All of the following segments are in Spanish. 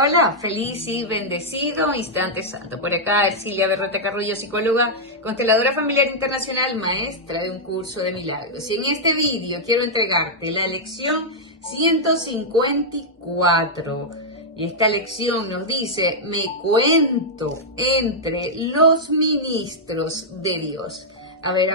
Hola, feliz y bendecido instante santo. Por acá, Ercilia Berrete Carrullo, psicóloga, consteladora familiar internacional, maestra de un curso de milagros. Y en este vídeo quiero entregarte la lección 154. Y esta lección nos dice, me cuento entre los ministros de Dios. A ver.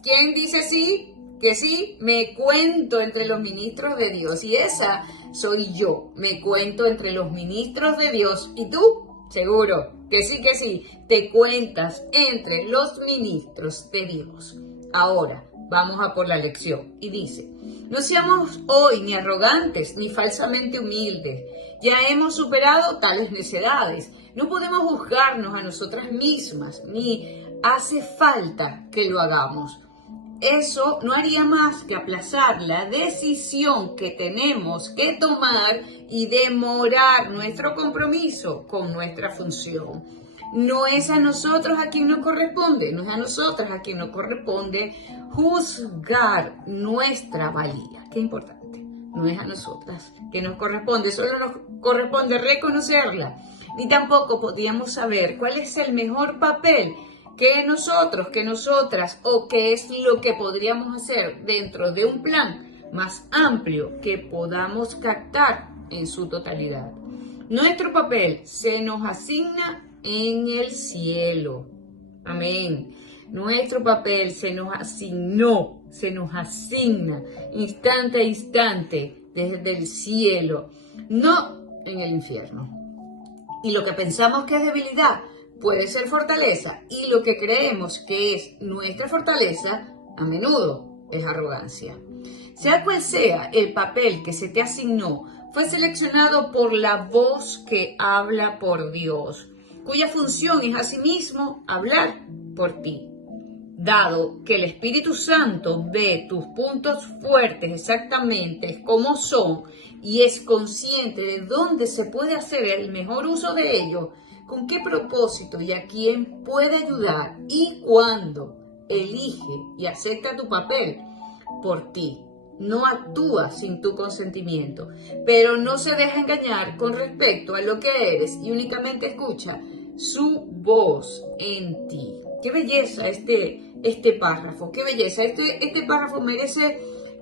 ¿Quién dice sí? Que sí, me cuento entre los ministros de Dios. Y esa soy yo, me cuento entre los ministros de Dios. ¿Y tú? Seguro que sí, te cuentas entre los ministros de Dios. Ahora, vamos a por la lección. Y dice, no seamos hoy ni arrogantes ni falsamente humildes. Ya hemos superado tales necedades. No podemos juzgarnos a nosotras mismas, ni hace falta que lo hagamos. Eso no haría más que aplazar la decisión que tenemos que tomar y demorar nuestro compromiso con nuestra función. No es a nosotros a quien nos corresponde, no es a nosotras a quien nos corresponde juzgar nuestra valía. Qué importante, no es a nosotras que nos corresponde, solo nos corresponde reconocerla. Ni tampoco podríamos saber cuál es el mejor papel que nosotros, que nosotras, o qué es lo que podríamos hacer dentro de un plan más amplio que podamos captar en su totalidad. Nuestro papel se nos asigna en el cielo. Amén. Nuestro papel se nos asignó, se nos asigna instante a instante desde el cielo, no en el infierno. Y lo que pensamos que es debilidad puede ser fortaleza, y lo que creemos que es nuestra fortaleza, a menudo es arrogancia. Sea cual sea el papel que se te asignó, fue seleccionado por la voz que habla por Dios, cuya función es asimismo hablar por ti. Dado que el Espíritu Santo ve tus puntos fuertes exactamente como son y es consciente de dónde se puede hacer el mejor uso de ellos, con qué propósito y a quién puede ayudar y cuándo, elige y acepta tu papel por ti. No actúa sin tu consentimiento, pero no se deja engañar con respecto a lo que eres y únicamente escucha su voz en ti. Qué belleza este párrafo, qué belleza. Este párrafo merece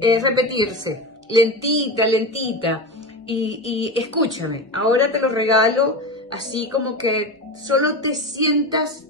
repetirse, lentita. Y escúchame, ahora te lo regalo así como que solo te sientas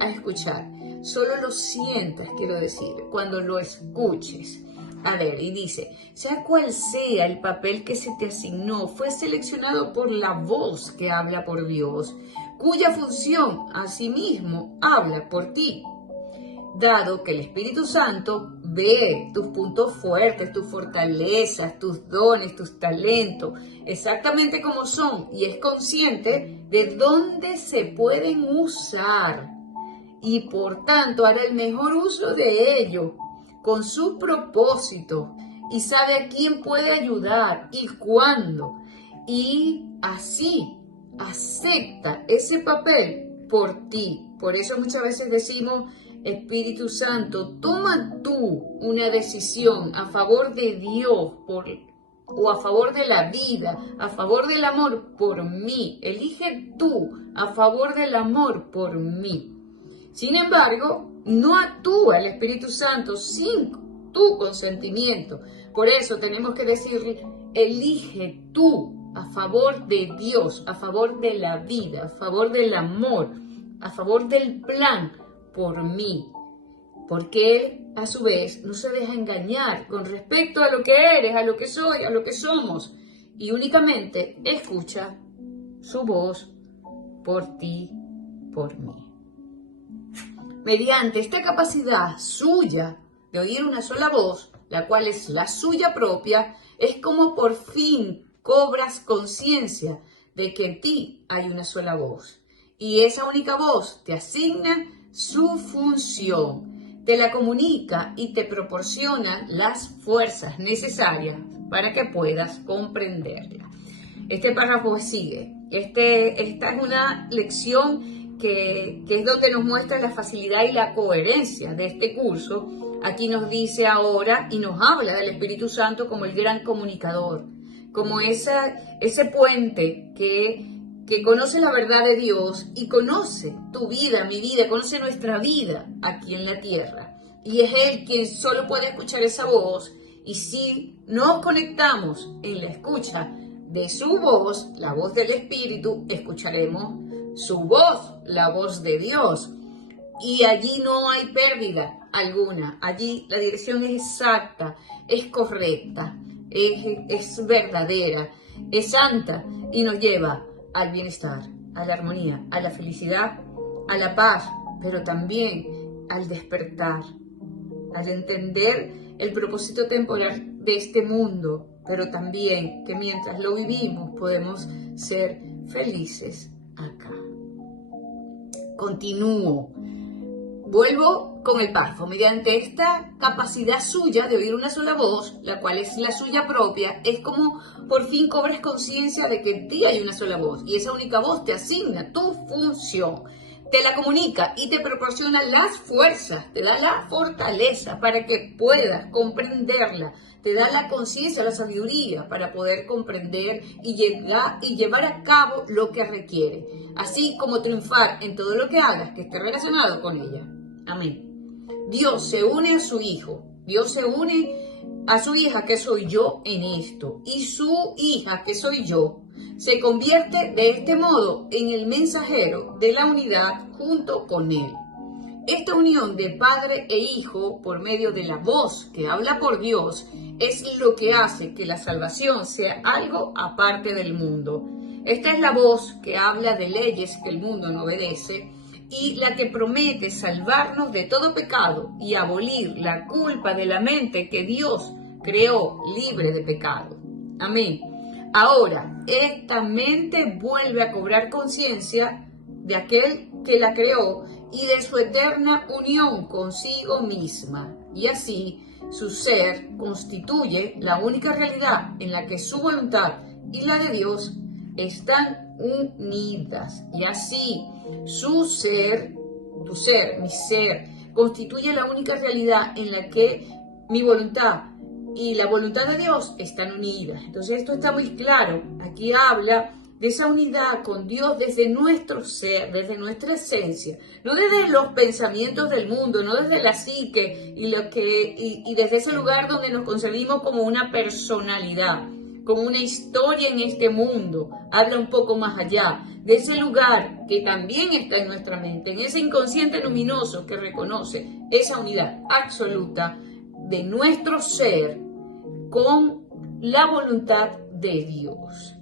a escuchar, solo lo sientas, quiero decir, cuando lo escuches. A ver, y dice, sea cual sea el papel que se te asignó, fue seleccionado por la voz que habla por Dios, cuya función asimismo habla por ti. Dado que el Espíritu Santo ve tus puntos fuertes, tus fortalezas, tus dones, tus talentos, exactamente como son, y es consciente de dónde se pueden usar, y por tanto hará el mejor uso de ello con su propósito, y sabe a quién puede ayudar y cuándo, y así acepta ese papel por ti. Por eso muchas veces decimos, Espíritu Santo, toma tú una decisión a favor de Dios o a favor de la vida, a favor del amor por mí. Elige tú a favor del amor por mí. Sin embargo, no actúa el Espíritu Santo sin tu consentimiento. Por eso tenemos que decirle, elige tú a favor de Dios, a favor de la vida, a favor del amor, a favor del plan por mí. Porque Él, a su vez, no se deja engañar con respecto a lo que eres, a lo que soy, a lo que somos. Y únicamente escucha su voz por ti, por mí. Mediante esta capacidad suya de oír una sola voz, la cual es la suya propia, es como por fin cobras conciencia de que en ti hay una sola voz. Y esa única voz te asigna su función, te la comunica y te proporciona las fuerzas necesarias para que puedas comprenderla. Este párrafo sigue. Esta es una lección que es donde nos muestra la facilidad y la coherencia de este curso. Aquí nos dice ahora y nos habla del Espíritu Santo como el gran comunicador, como ese puente que conoce la verdad de Dios y conoce tu vida, mi vida, conoce nuestra vida aquí en la tierra. Y es Él quien solo puede escuchar esa voz. Y si nos conectamos en la escucha de su voz, la voz del Espíritu, escucharemos su voz, la voz de Dios. Y allí no hay pérdida alguna. Allí la dirección es exacta, es correcta, es verdadera, es santa y nos lleva al bienestar, a la armonía, a la felicidad, a la paz, pero también al despertar, al entender el propósito temporal de este mundo, pero también que mientras lo vivimos podemos ser felices acá. Continúo. Vuelvo con el párrafo. Mediante esta capacidad suya de oír una sola voz, la cual es la suya propia, es como por fin cobras conciencia de que en ti hay una sola voz y esa única voz te asigna tu función, te la comunica y te proporciona las fuerzas, te da la fortaleza para que puedas comprenderla, te da la conciencia, la sabiduría para poder comprender y llevar a cabo lo que requiere, así como triunfar en todo lo que hagas que esté relacionado con ella. Amén. Dios se une a su Hijo, Dios se une a su hija, que soy yo, en esto, y su hija, que soy yo, se convierte de este modo en el mensajero de la unidad junto con él. Esta unión de padre e hijo por medio de la voz que habla por Dios es lo que hace que la salvación sea algo aparte del mundo. Esta es la voz que habla de leyes que el mundo no obedece y la que promete salvarnos de todo pecado y abolir la culpa de la mente que Dios creó libre de pecado. Amén. Ahora, esta mente vuelve a cobrar conciencia de aquel que la creó y de su eterna unión consigo misma. Y así, su ser constituye la única realidad en la que su voluntad y la de Dios están unidas. Y así, su ser, tu ser, mi ser, constituye la única realidad en la que mi voluntad y la voluntad de Dios están unidas. Entonces esto está muy claro. Aquí habla de esa unidad con Dios desde nuestro ser, desde nuestra esencia, no desde los pensamientos del mundo, no desde la psique y desde ese lugar donde nos concebimos como una personalidad, como una historia en este mundo. Habla un poco más allá, de ese lugar que también está en nuestra mente, en ese inconsciente luminoso que reconoce esa unidad absoluta de nuestro ser con la voluntad de Dios.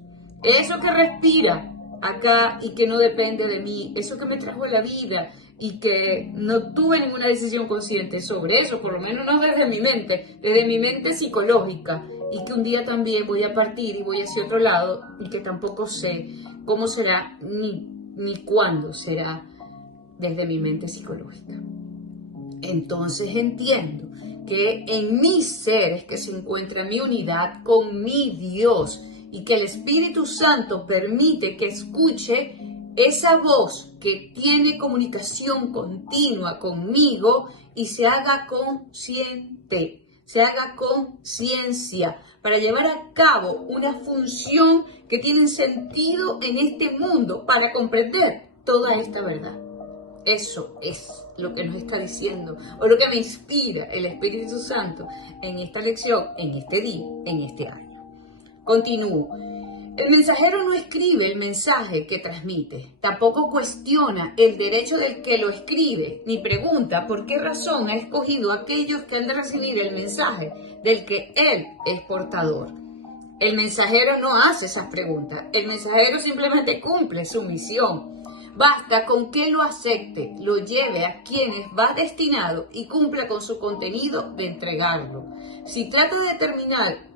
Eso que respira acá y que no depende de mí, eso que me trajo a la vida y que no tuve ninguna decisión consciente sobre eso, por lo menos no desde mi mente psicológica, y que un día también voy a partir y voy hacia otro lado y que tampoco sé cómo será ni cuándo será desde mi mente psicológica. Entonces entiendo que en mi ser es que se encuentra mi unidad con mi Dios y que el Espíritu Santo permite que escuche esa voz que tiene comunicación continua conmigo y se haga consciente, se haga conciencia para llevar a cabo una función que tiene sentido en este mundo para comprender toda esta verdad. Eso es lo que nos está diciendo, o lo que me inspira el Espíritu Santo en esta lección, en este día, en este año. Continúo. El mensajero no escribe el mensaje que transmite, tampoco cuestiona el derecho del que lo escribe, ni pregunta por qué razón ha escogido a aquellos que han de recibir el mensaje del que él es portador. El mensajero no hace esas preguntas, el mensajero simplemente cumple su misión. Basta con que lo acepte, lo lleve a quienes va destinado y cumpla con su contenido de entregarlo. Si trata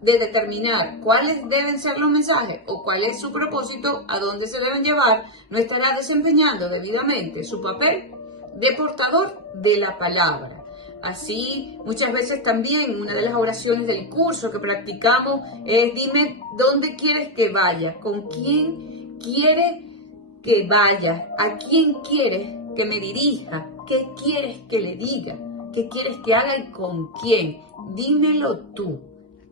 de determinar cuáles deben ser los mensajes o cuál es su propósito, a dónde se deben llevar, no estará desempeñando debidamente su papel de portador de la palabra. Así, muchas veces también una de las oraciones del curso que practicamos es: dime dónde quieres que vaya, con quién quieres que vaya, a quién quieres que me dirija, qué quieres que le diga, qué quieres que haga y con quién. Dímelo tú.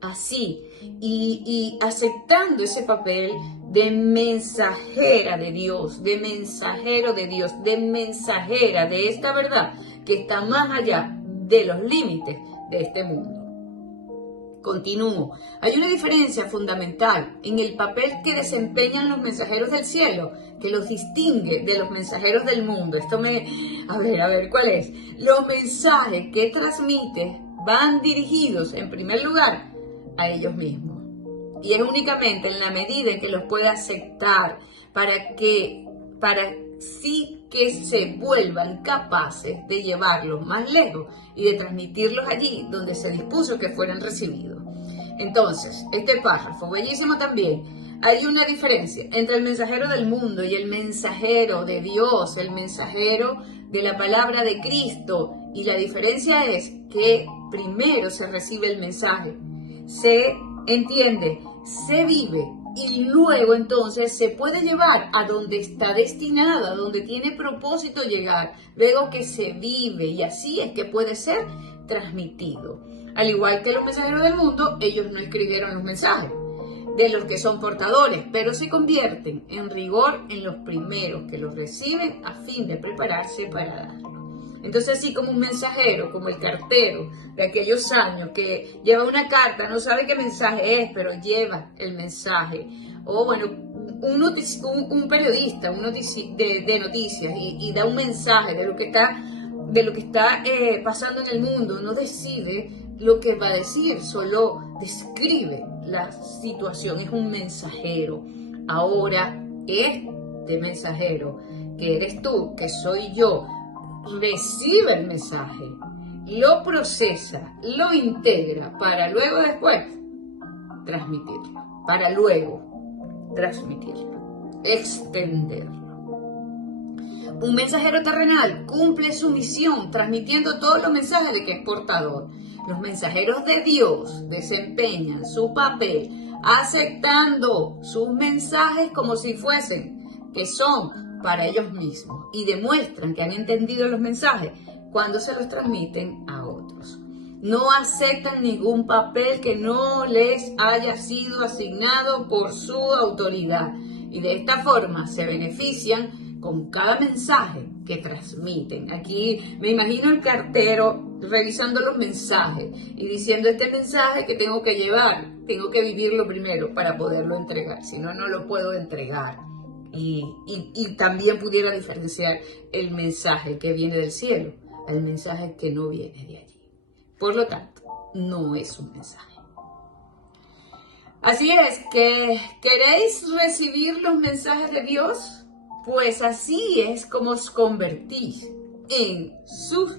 así y aceptando ese papel de mensajera de Dios, de mensajero de Dios, de mensajera de esta verdad que está más allá de los límites de este mundo. Continúo. Hay una diferencia fundamental en el papel que desempeñan los mensajeros del cielo, que los distingue de los mensajeros del mundo. A ver, ¿cuál es? Los mensajes que transmite van dirigidos, en primer lugar, a ellos mismos. Y es únicamente en la medida en que los pueda aceptar para sí que se vuelvan capaces de llevarlos más lejos y de transmitirlos allí donde se dispuso que fueran recibidos. Entonces, este párrafo, bellísimo también, hay una diferencia entre el mensajero del mundo y el mensajero de Dios, el mensajero de la palabra de Cristo. Y la diferencia es que primero se recibe el mensaje, se entiende, se vive y luego entonces se puede llevar a donde está destinado, a donde tiene propósito llegar, luego que se vive y así es que puede ser transmitido. Al igual que los mensajeros del mundo, ellos no escribieron los mensajes de los que son portadores, pero se convierten en rigor en los primeros que los reciben a fin de prepararse para darlo. Entonces, así como un mensajero, como el cartero de aquellos años que lleva una carta, no sabe qué mensaje es, pero lleva el mensaje. O bueno, un periodista de noticias y da un mensaje de lo que está pasando en el mundo, no decide lo que va a decir, solo describe la situación, es un mensajero. Ahora, este mensajero, que eres tú, que soy yo, recibe el mensaje, lo procesa, lo integra para luego después transmitirlo, extenderlo. Un mensajero terrenal cumple su misión transmitiendo todos los mensajes de que es portador. Los mensajeros de Dios desempeñan su papel aceptando sus mensajes como si fuesen, que son para ellos mismos, y demuestran que han entendido los mensajes cuando se los transmiten a otros. No aceptan ningún papel que no les haya sido asignado por su autoridad y de esta forma se benefician con cada mensaje que transmiten. Aquí me imagino el cartero revisando los mensajes y diciendo: este mensaje que tengo que llevar, tengo que vivirlo primero para poderlo entregar, si no, no lo puedo entregar. Y también pudiera diferenciar el mensaje que viene del cielo al mensaje que no viene de allí. Por lo tanto, no es un mensaje. Así es que, ¿queréis recibir los mensajes de Dios? Pues así es como os convertís en sus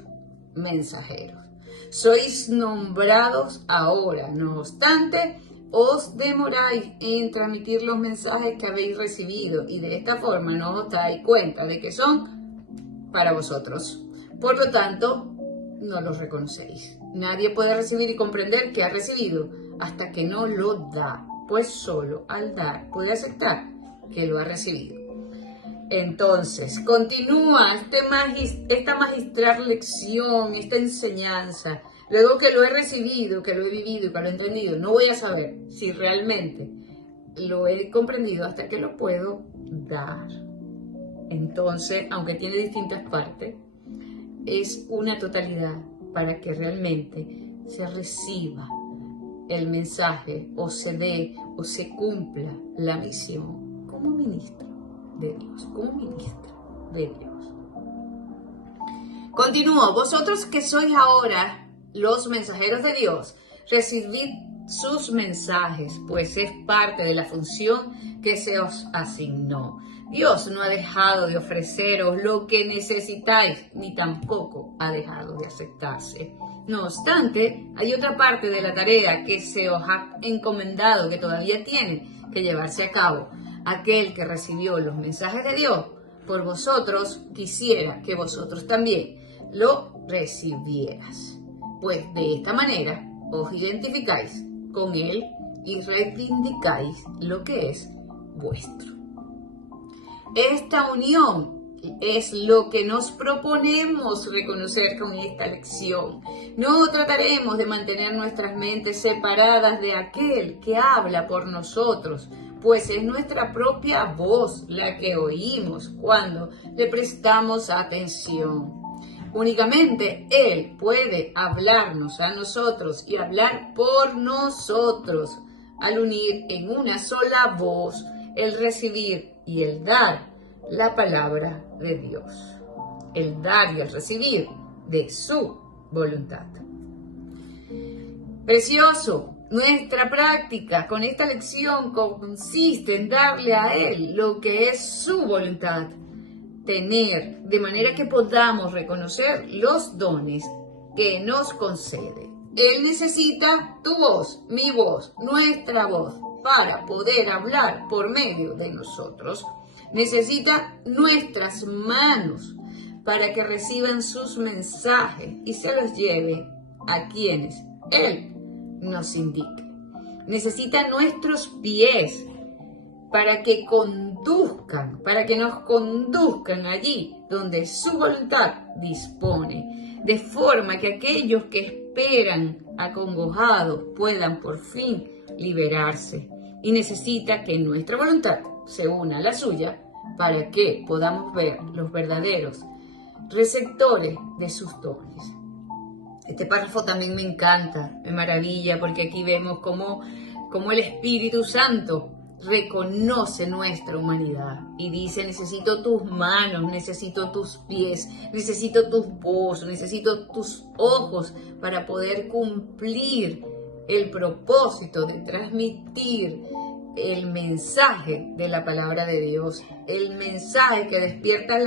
mensajeros. Sois nombrados ahora, no obstante, os demoráis en transmitir los mensajes que habéis recibido y de esta forma no os dais cuenta de que son para vosotros. Por lo tanto, no los reconocéis. Nadie puede recibir y comprender que ha recibido hasta que no lo da, pues solo al dar puede aceptar que lo ha recibido. Entonces, continúa esta magistral lección, esta enseñanza. Luego que lo he recibido, que lo he vivido y que lo he entendido, no voy a saber si realmente lo he comprendido hasta que lo puedo dar. Entonces, aunque tiene distintas partes, es una totalidad para que realmente se reciba el mensaje o se dé o se cumpla la misión como ministro de Dios, como ministro de Dios. Continúo, vosotros que sois ahora los mensajeros de Dios, recibid sus mensajes, pues es parte de la función que se os asignó. Dios no ha dejado de ofreceros lo que necesitáis, ni tampoco ha dejado de aceptarse. No obstante, hay otra parte de la tarea que se os ha encomendado, que todavía tiene que llevarse a cabo. Aquel que recibió los mensajes de Dios por vosotros quisiera que vosotros también lo recibieras. Pues de esta manera os identificáis con Él y reivindicáis lo que es vuestro. Esta unión es lo que nos proponemos reconocer con esta lección. No trataremos de mantener nuestras mentes separadas de aquel que habla por nosotros, pues es nuestra propia voz la que oímos cuando le prestamos atención. Únicamente Él puede hablarnos a nosotros y hablar por nosotros al unir en una sola voz el recibir y el dar la palabra de Dios. El dar y el recibir de su voluntad. Precioso. Nuestra práctica con esta lección consiste en darle a Él lo que es su voluntad. Tener de manera que podamos reconocer los dones que nos concede. Él necesita tu voz, mi voz, nuestra voz para poder hablar por medio de nosotros. Necesita nuestras manos para que reciban sus mensajes y se los lleve a quienes Él nos indique. Necesita nuestros pies para que nos conduzcan allí donde su voluntad dispone, de forma que aquellos que esperan acongojados puedan por fin liberarse. Y necesita que nuestra voluntad se una a la suya para que podamos ver los verdaderos receptores de sus dones. Este párrafo también me encanta, me maravilla, porque aquí vemos cómo el Espíritu Santo reconoce nuestra humanidad y dice: necesito tus manos, necesito tus pies, necesito tus voz, necesito tus ojos para poder cumplir el propósito de transmitir el mensaje de la palabra de Dios, el mensaje que despierta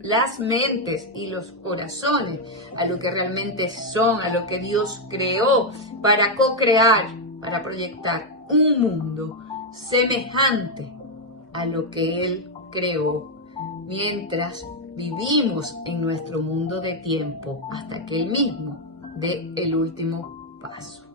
las mentes y los corazones a lo que realmente son, a lo que Dios creó para co-crear, para proyectar un mundo semejante a lo que Él creó, mientras vivimos en nuestro mundo de tiempo hasta que Él mismo dé el último paso.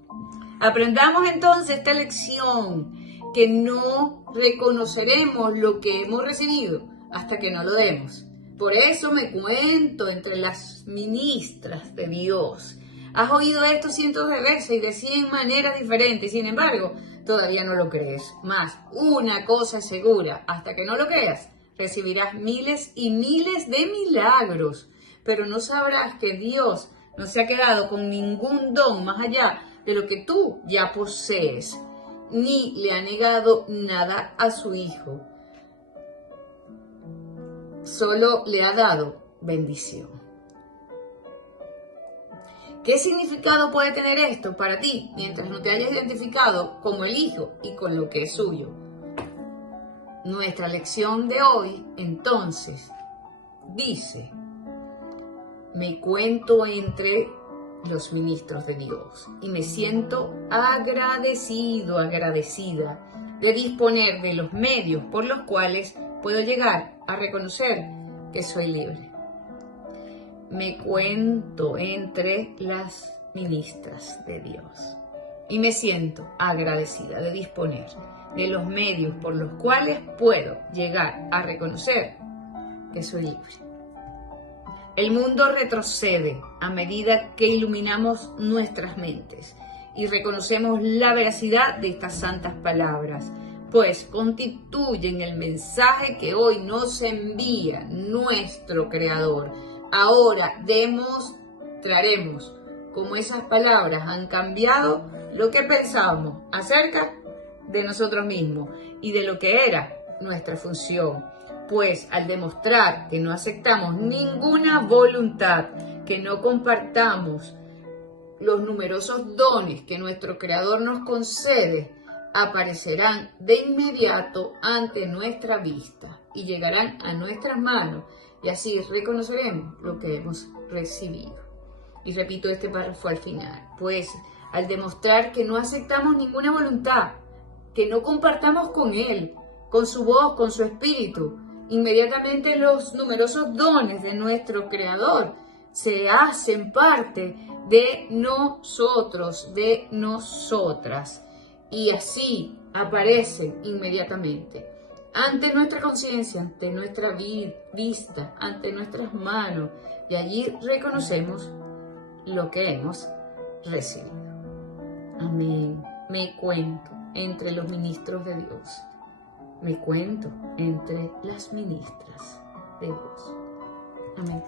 Aprendamos entonces esta lección, que no reconoceremos lo que hemos recibido hasta que no lo demos. Por eso me cuento entre las ministras de Dios. Has oído esto cientos de veces y de 100 maneras diferentes, sin embargo, todavía no lo crees. Más, una cosa es segura, hasta que no lo creas, recibirás miles y miles de milagros, pero no sabrás que Dios no se ha quedado con ningún don más allá de lo que tú ya posees, ni le ha negado nada a su Hijo. Solo le ha dado bendición. ¿Qué significado puede tener esto para ti mientras no te hayas identificado como el Hijo y con lo que es suyo? Nuestra lección de hoy, entonces, dice: me cuento entre los ministros de Dios y me siento agradecida de disponer de los medios por los cuales puedo llegar a reconocer que soy libre. Me cuento entre las ministras de Dios y me siento agradecida de disponer de los medios por los cuales puedo llegar a reconocer que soy libre. El mundo retrocede a medida que iluminamos nuestras mentes y reconocemos la veracidad de estas santas palabras, pues constituyen el mensaje que hoy nos envía nuestro Creador. Ahora demostraremos cómo esas palabras han cambiado lo que pensábamos acerca de nosotros mismos y de lo que era nuestra función. Pues al demostrar que no aceptamos ninguna voluntad, que no compartamos los numerosos dones que nuestro Creador nos concede, aparecerán de inmediato ante nuestra vista y llegarán a nuestras manos, y así reconoceremos lo que hemos recibido. Y repito este párrafo al final: pues al demostrar que no aceptamos ninguna voluntad, que no compartamos con Él, con su voz, con su espíritu, inmediatamente los numerosos dones de nuestro Creador se hacen parte de nosotros, de nosotras, y así aparecen inmediatamente ante nuestra conciencia, ante nuestra vista, ante nuestras manos, y allí reconocemos lo que hemos recibido. Amén. Me cuento entre los ministros de Dios. Me cuento entre las ministras de Dios. Amén.